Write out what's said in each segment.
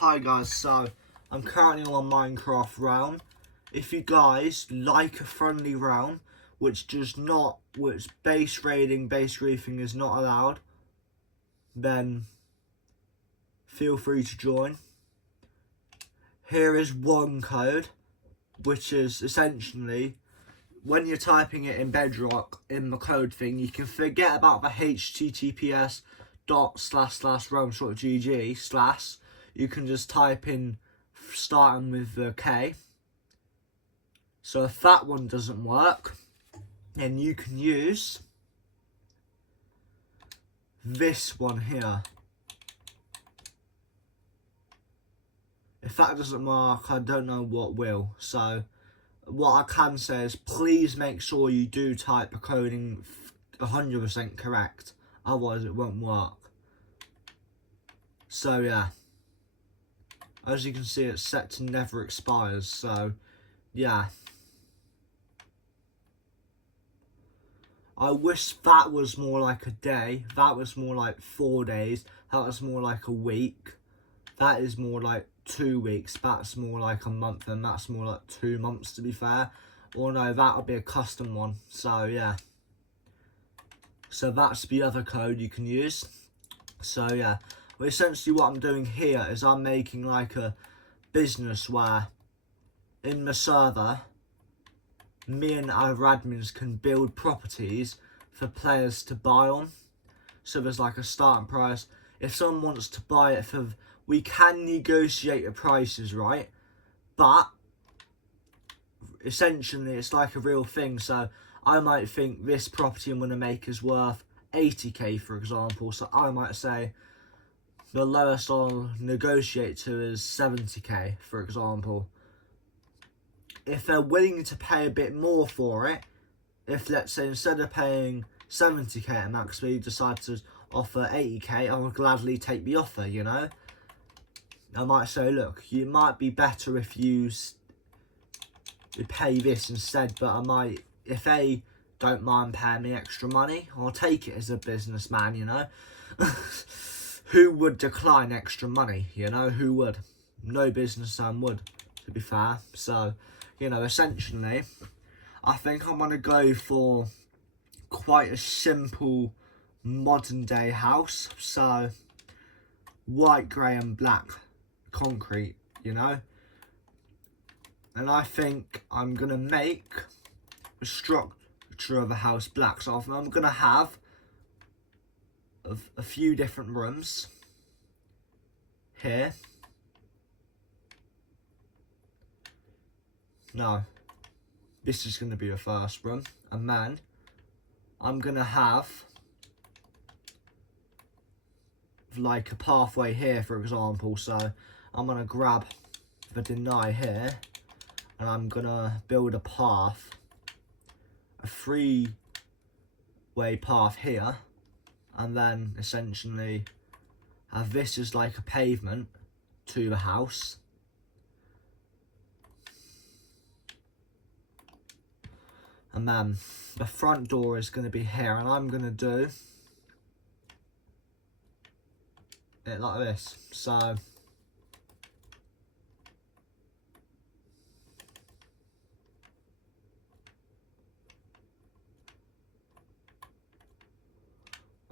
Hi guys, so I'm currently on a Minecraft realm. If you guys like a friendly realm which base raiding, base griefing is not allowed, then feel free to join. Here is one code, which is essentially when you're typing it in Bedrock in the code thing, you can forget about the https://realm.gg/ you can just type in starting with the K. So if that one doesn't work, then you can use this one here. If that doesn't work, I don't know what will. So what I can say is please make sure you do type the coding 100% correct, otherwise it won't work. So yeah, as you can see, it's set to never expires, so yeah. I wish that was more like a day, that was more like 4 days, that was more like a week, that is more like 2 weeks, that's more like a month, and that's more like 2 months to be fair. Or no, that'll be a custom one, so yeah. So that's the other code you can use. So yeah, well, essentially what I'm doing here is I'm making like a business where in the server, me and other admins can build properties for players to buy on. So there's like a starting price. If someone wants to buy it we can negotiate the prices, right? But essentially it's like a real thing. So I might think this property I'm going to make is worth 80k, for example. So I might say the lowest I'll negotiate to is 70k, for example. If they're willing to pay a bit more for it, if let's say instead of paying 70k at max, we decide to offer 80k, I will gladly take the offer, you know. I might say, look, it might be better if you pay this instead, but if they don't mind paying me extra money, I'll take it as a businessman, you know. Who would decline extra money, you know? Who would? No businessman would, to be fair. So, you know, essentially, I think I'm going to go for quite a simple modern day house. So, white, grey and black concrete, you know. And I think I'm going to make the structure of the house black. So I'm going to have a few different rooms here. No, this is going to be the first room. And then I'm going to have like a pathway here, for example. So I'm going to grab the deny here and I'm going to build a path, a 3-way path here, and then essentially have this as like a pavement to the house. And then the front door is going to be here, and I'm going to do it like this. So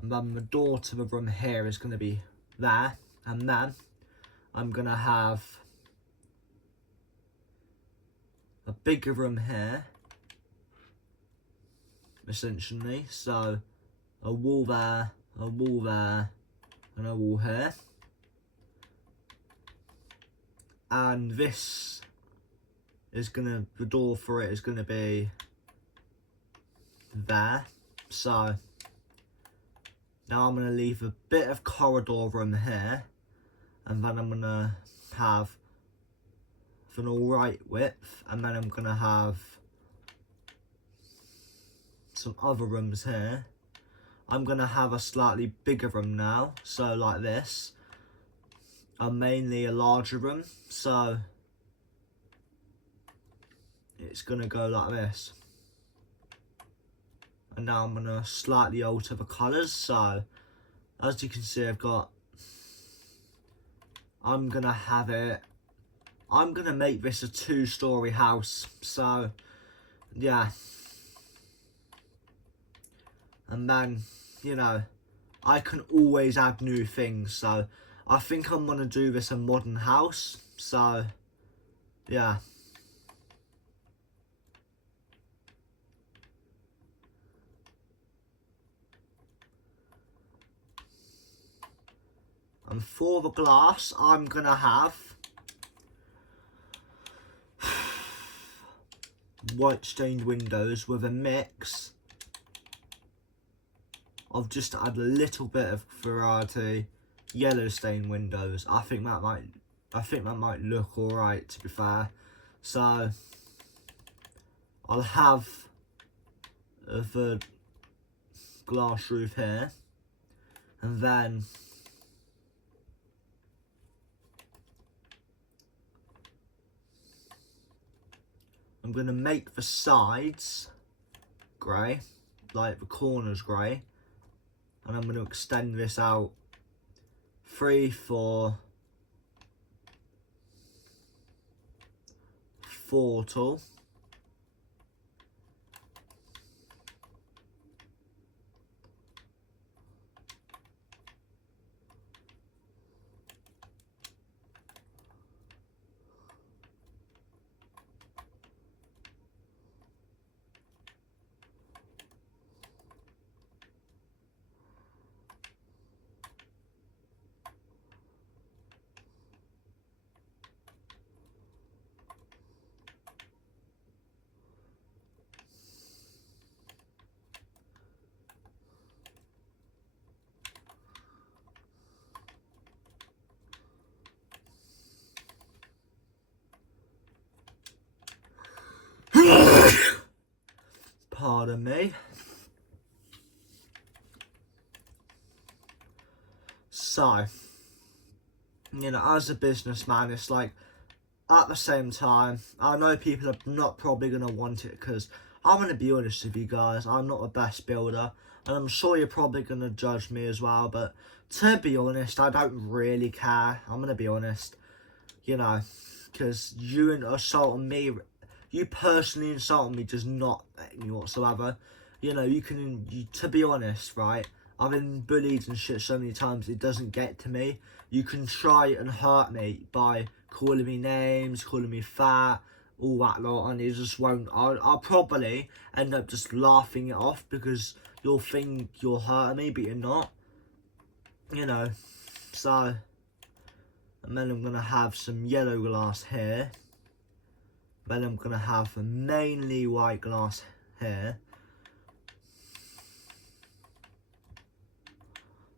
and then the door to the room here is going to be there, and then I'm going to have a bigger room here, essentially. So a wall there, a wall there, and a wall here. And this is the door for it is gonna be there. So now I'm gonna leave a bit of corridor room here, and then I'm gonna have an alright width, and then I'm gonna have some other rooms here. I'm gonna have a slightly bigger room now, so like this, and mainly a larger room, so it's gonna go like this. And now I'm gonna slightly alter the colours. So as you can see, I've got I'm gonna have it. I'm gonna make this a 2-story house. So, yeah. And then, you know, I can always add new things. So, I think I'm gonna do this a modern house. So, yeah. And for the glass, I'm gonna have white stained windows with a mix of just to add a little bit of variety, yellow stained windows. I think that might look alright, to be fair. So I'll have the glass roof here, and then I'm gonna make the sides grey, like the corners grey, and I'm gonna extend this out 3, 4, 4 tall. Pardon me. So, you know, as a businessman, it's like, at the same time, I know people are not probably going to want it, because I'm going to be honest with you guys, I'm not the best builder, and I'm sure you're probably going to judge me as well, but to be honest, I don't really care. I'm going to be honest, you know, because you insulting me, you personally insulting me does not affect me whatsoever. You know, to be honest, right, I've been bullied and shit so many times, it doesn't get to me. You can try and hurt me by calling me names, calling me fat, all that lot, and it just won't. I'll probably end up just laughing it off, because you'll think you're hurting me, but you're not. You know, so, and then I'm going to have some yellow glass here. Then I'm going to have a mainly white glass here.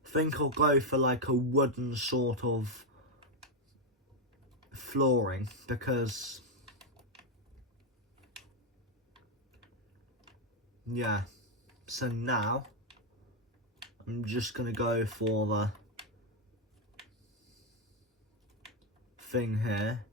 I think I'll go for like a wooden sort of flooring, because, yeah. So now, I'm just going to go for the thing here.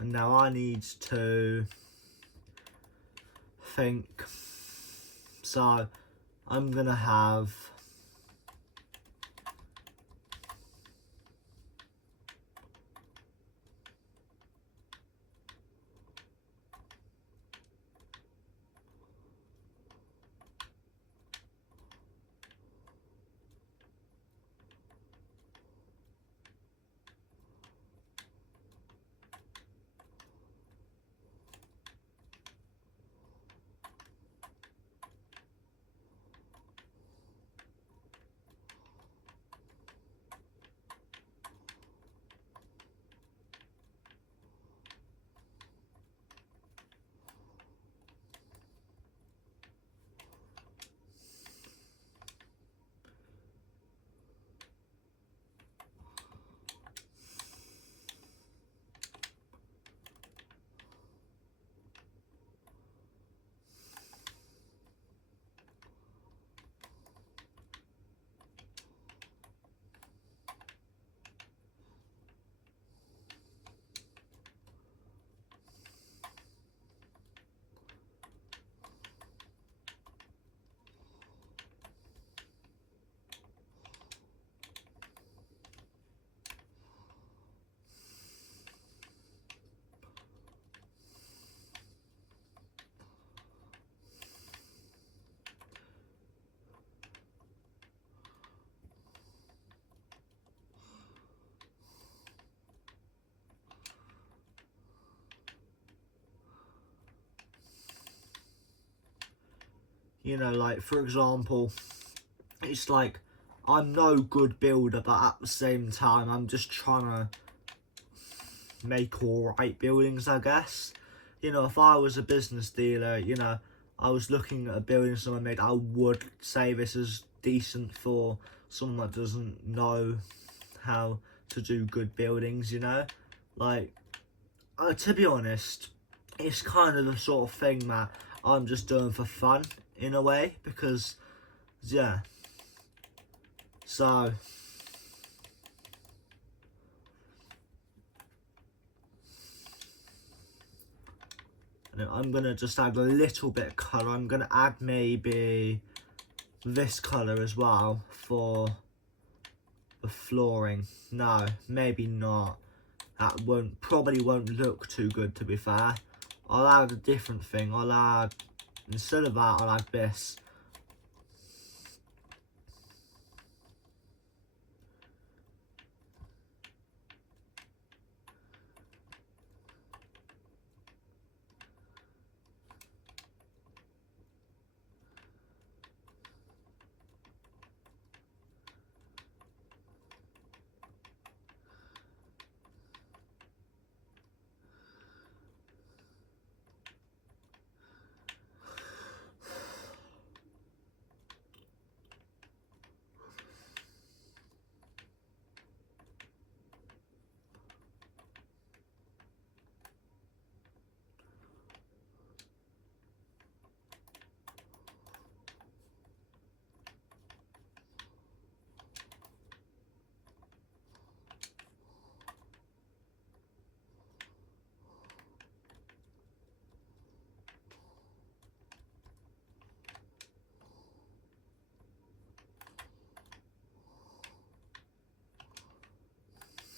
And now I need to think. So I'm going to have You know, like, for example, it's like, I'm no good builder, but at the same time, I'm just trying to make alright buildings, I guess. You know, if I was a business dealer, you know, I was looking at a building someone made, I would say this is decent for someone that doesn't know how to do good buildings, you know. Like, to be honest, it's kind of the sort of thing that I'm just doing for fun, in a way, because, yeah. So, I'm going to just add a little bit of colour. I'm going to add maybe this colour as well for the flooring. No, maybe not. That probably won't look too good, to be fair. I'll add a different thing. Instead of that, I'll add this.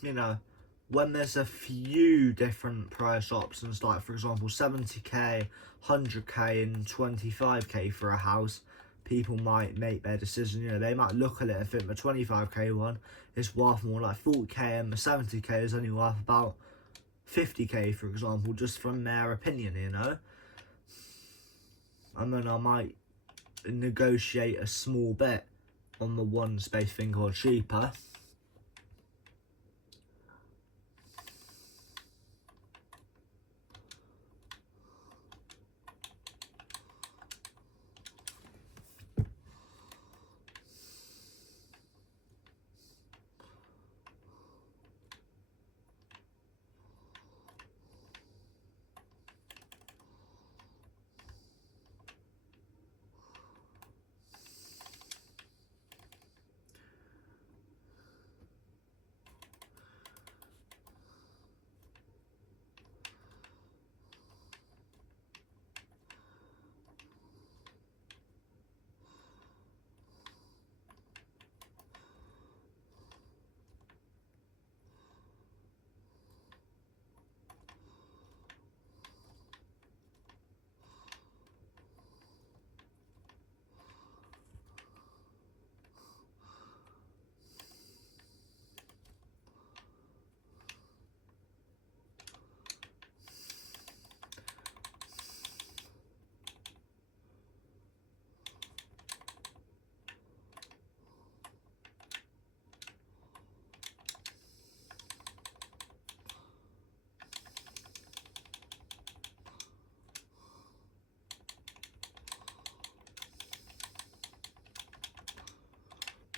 You know, when there's a few different price options, like for example 70k, 100k and 25k for a house, people might make their decision. You know, they might look at it and think the 25k one is worth more like 40k and the 70k is only worth about 50k, for example, just from their opinion, you know. And then I might negotiate a small bit on the ones they think are cheaper.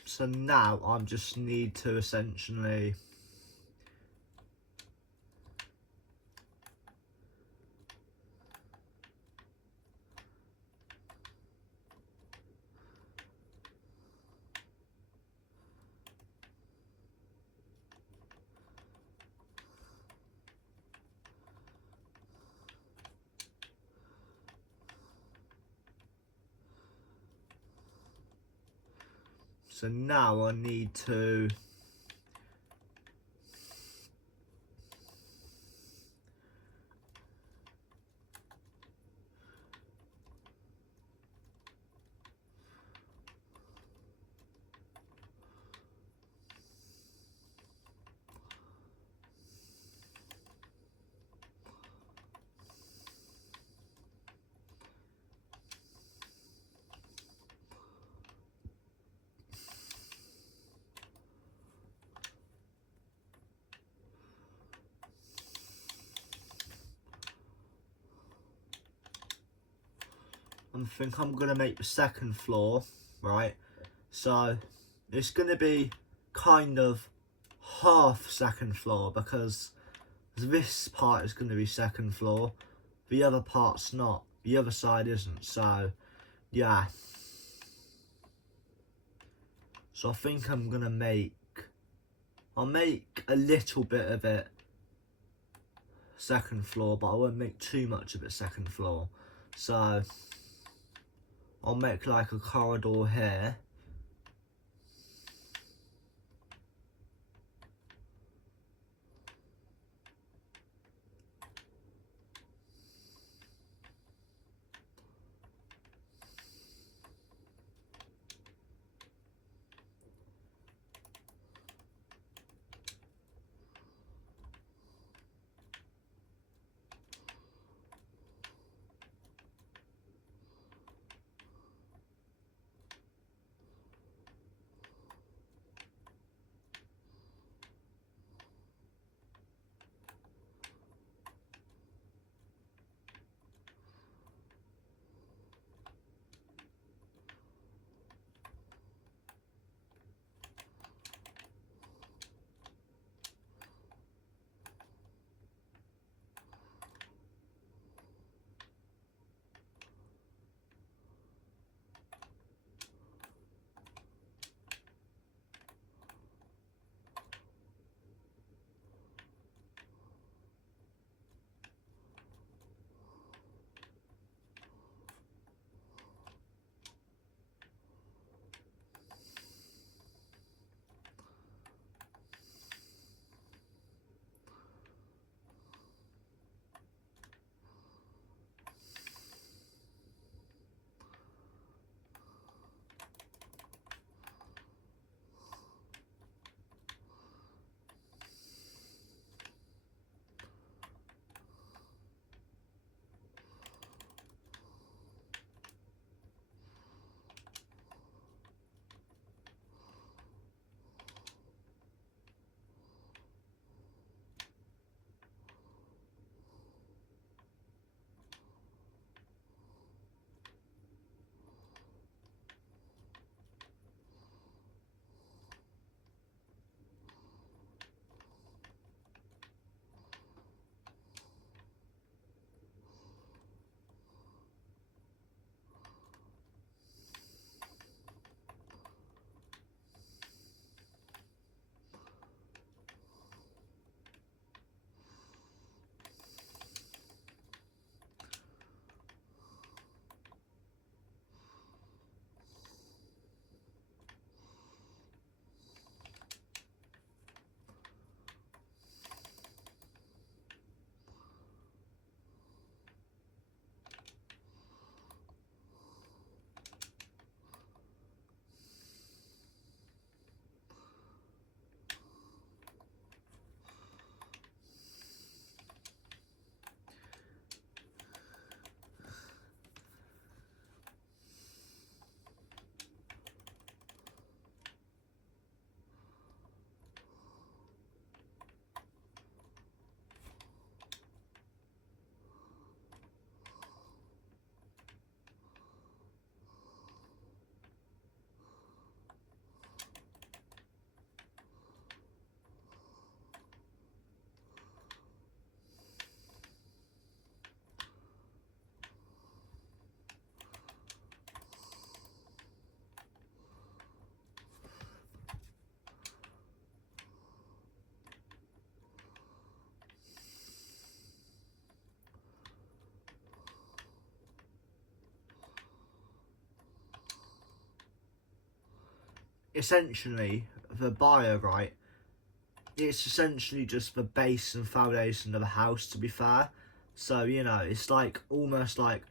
So now I just need to essentially think I'm going to make the second floor, right? So it's going to be kind of half second floor, because this part is going to be second floor, the other part's not, the other side isn't. So yeah, so I think I'm going to I'll make a little bit of it second floor, but I won't make too much of it second floor. So I'll make like a corridor here. Essentially, the buyer, right, it's essentially just the base and foundation of the house, to be fair. So, you know, it's like almost like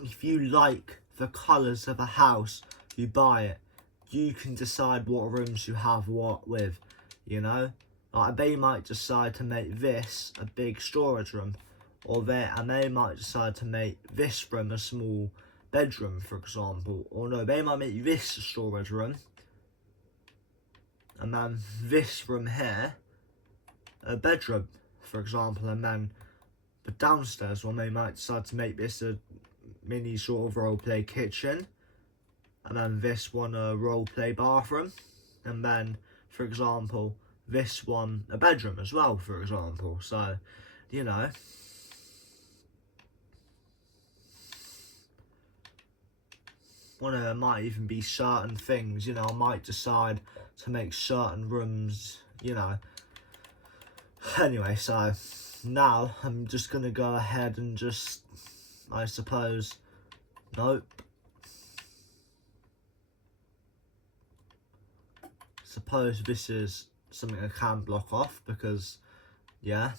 if you like the colours of a house, you buy it. You can decide what rooms you have what with, you know. Like they might decide to make this a big storage room, or they might decide to make this room a small bedroom, for example. Or no, they might make this a storage room, and then this room here a bedroom, for example, and then the downstairs one they might decide to make this a mini sort of roleplay kitchen, and then this one a roleplay bathroom, and then, for example, this one a bedroom as well, for example. So, you know, there might even be certain things, you know, I might decide to make certain rooms, you know. Anyway, so now I'm just going to go ahead and just, I suppose, nope. Suppose this is something I can block off because, yeah.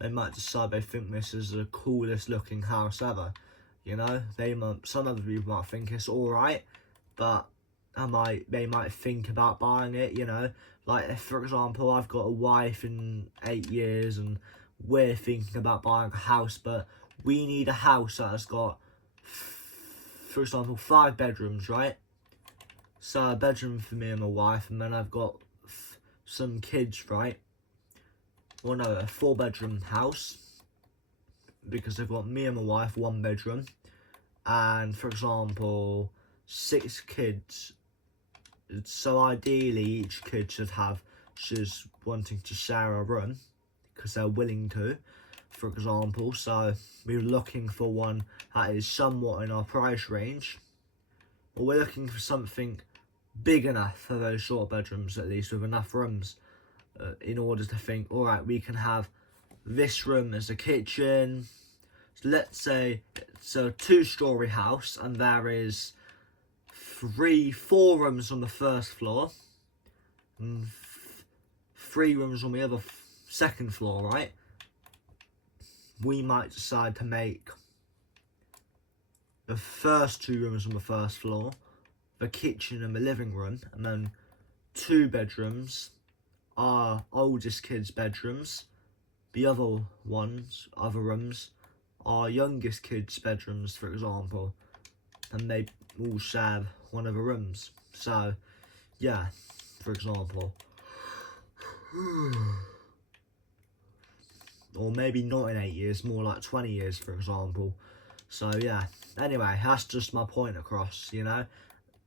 They might decide they think this is the coolest looking house ever, you know. Some other people might think it's alright, but they might think about buying it, you know. Like, if, for example, I've got a wife in 8 years and we're thinking about buying a house, but we need a house that has got, for example, 5 bedrooms, right? So a bedroom for me and my wife, and then I've got some kids, right? Well, no, a 4-bedroom house, because I've got me and my wife 1 bedroom, and, for example, 6 kids. So ideally each kid should wanting to share a room because they're willing to, for example. So we're looking for one that is somewhat in our price range, or we're looking for something big enough for those short bedrooms, at least with enough rooms, in order to think, alright, we can have this room as a kitchen. So let's say it's a 2-story house and there is 4 rooms on the first floor and 3 rooms on the other second floor, right? We might decide to make the first 2 rooms on the first floor the kitchen and the living room, and then 2 bedrooms are oldest kids' bedrooms. The other rooms are youngest kids' bedrooms, for example, and they all share one of the rooms. So, yeah, for example. Or maybe not in 8 years, more like 20 years, for example. So, yeah. Anyway, that's just my point across, you know.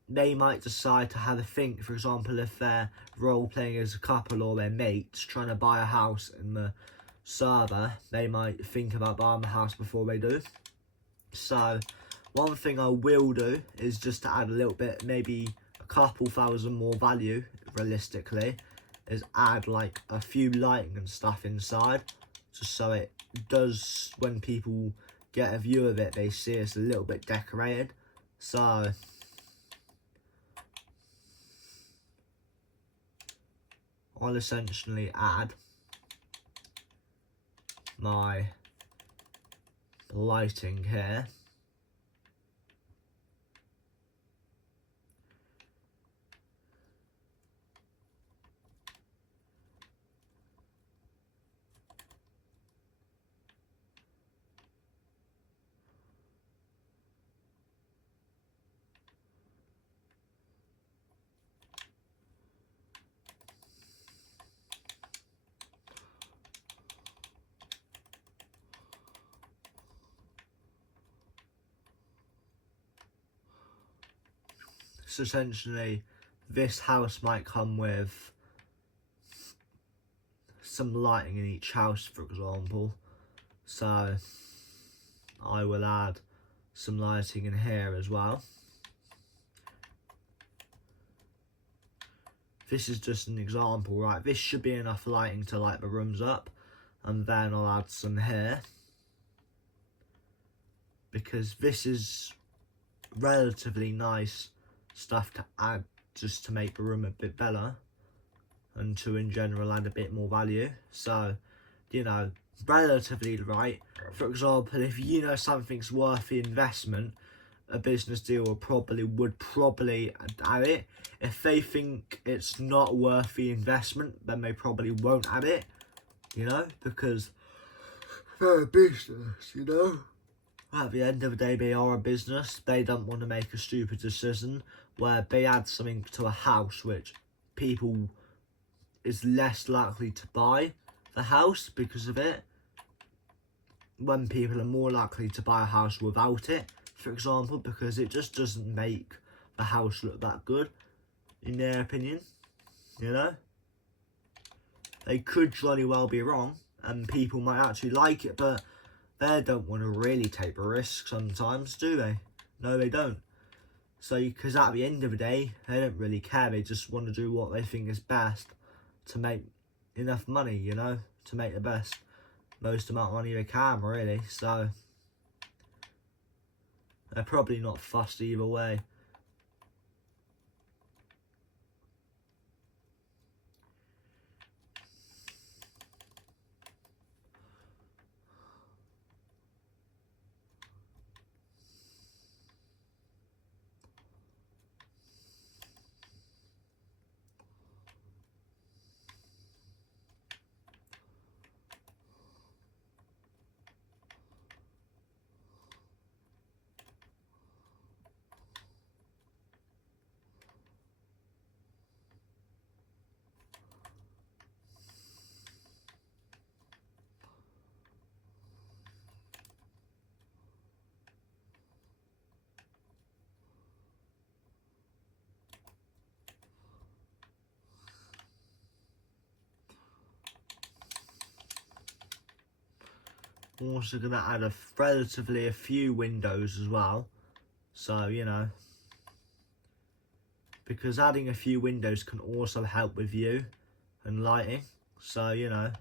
They might decide to have a think, for example, if they're role-playing as a couple or their mates trying to buy a house in the server, they might think about buying the house before they do. So, one thing I will do is just to add a little bit, maybe a couple thousand more value, realistically, is add like a few lighting and stuff inside, just so it does, when people get a view of it, they see it's a little bit decorated. So, I'll essentially add my lighting here. So essentially, this house might come with some lighting in each house, for example. So I will add some lighting in here as well. This is just an example, right? This should be enough lighting to light the rooms up, and then I'll add some here, because this is relatively nice stuff to add just to make the room a bit better, and to in general add a bit more value. So, you know, relatively, right? For example, if you know something's worth the investment, a business deal would probably add it. If they think it's not worth the investment, then they probably won't add it, you know, because they're a business, you know. At the end of the day, they are a business. They don't want to make a stupid decision where they add something to a house which people is less likely to buy the house because of it, when people are more likely to buy a house without it, for example, because it just doesn't make the house look that good, in their opinion, you know? They could jolly well be wrong, and people might actually like it, but they don't want to really take the risk sometimes, do they? No, they don't. So, because at the end of the day, they don't really care, they just want to do what they think is best to make enough money, you know, to make the most amount of money they can, really. So they're probably not fussed either way. I'm also going to add relatively a few windows as well. So, you know, because adding a few windows can also help with view and lighting. So, you know.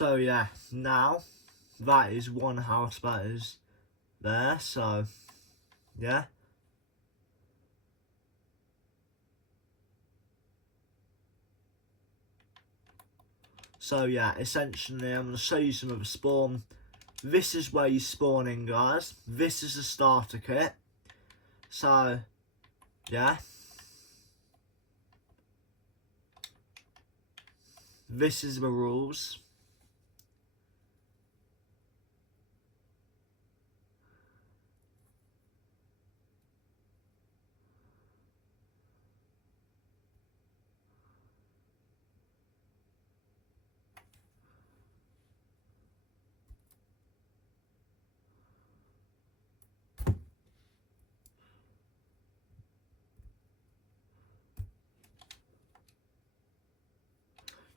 So yeah, now that is one house that is there, so yeah. So yeah, essentially I'm going to show you some of the spawn. This is where you spawn in, guys. This is the starter kit. So yeah. This is the rules.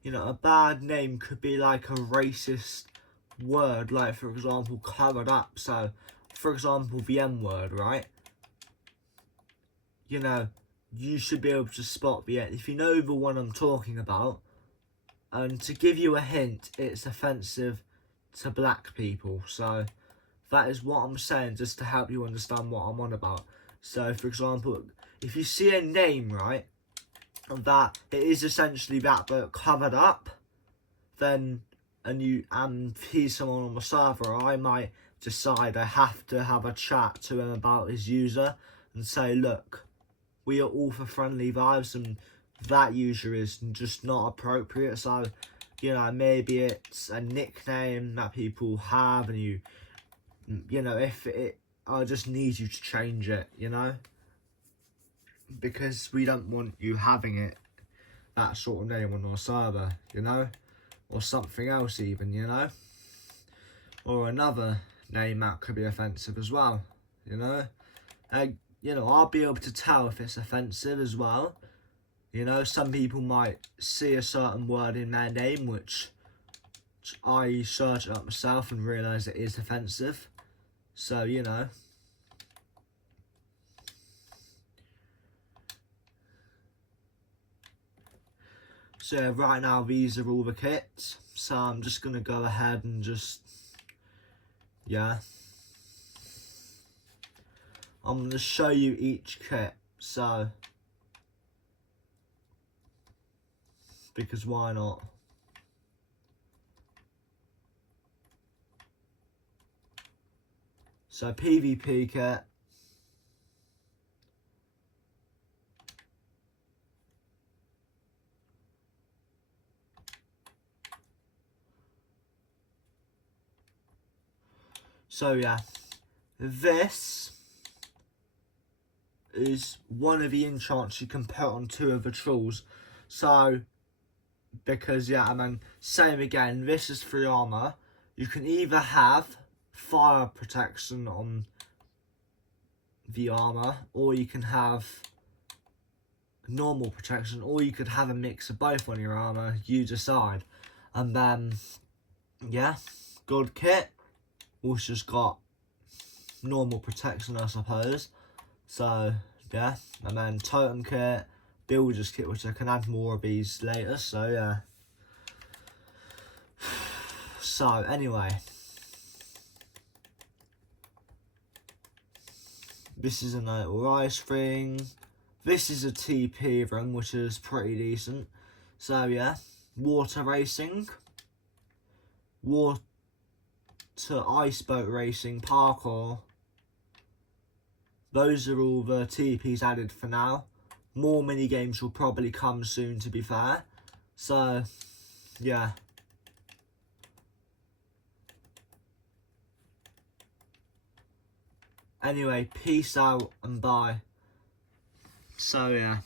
You know, a bad name could be like a racist word, like for example, covered up. So, for example, the M word, right? You know, you should be able to spot the if you know the one I'm talking about. And to give you a hint, it's offensive to black people. So, that is what I'm saying, just to help you understand what I'm on about. So, for example, if you see a name, right, that it is essentially that but covered up, then and he's someone on the server, I might decide I have to have a chat to him about his user and say, look, we are all for friendly vibes and that user is just not appropriate. So, you know, maybe it's a nickname that people have and you know, I just need you to change it, you know, because we don't want you having it, that sort of name on our server, you know, or something else even, you know, or another name that could be offensive as well, you know. You know, I'll be able to tell if it's offensive as well. You know, some people might see a certain word in their name which I search it up myself and realise it is offensive. So, you know. So right now these are all the kits. So I'm just going to go ahead and just, yeah. I'm going to show you each kit. So, because why not? So PvP kit. So yeah, this is one of the enchants you can put on 2 of the tools. So, because yeah, I mean, same again, this is 3 armour. You can either have fire protection on the armour, or you can have normal protection, or you could have a mix of both on your armour, you decide. And then, yeah, good kit, which has got normal protection, I suppose. So, yeah, and then totem kit, builder's kit, which I can add more of these later, so yeah. So, anyway. This is a little ice thing. This is a TP room, which is pretty decent. So, yeah. Water racing. Water ice boat racing, parkour. Those are all the TPs added for now. More mini games will probably come soon, to be fair. So, yeah. Anyway, peace out and bye. So, yeah.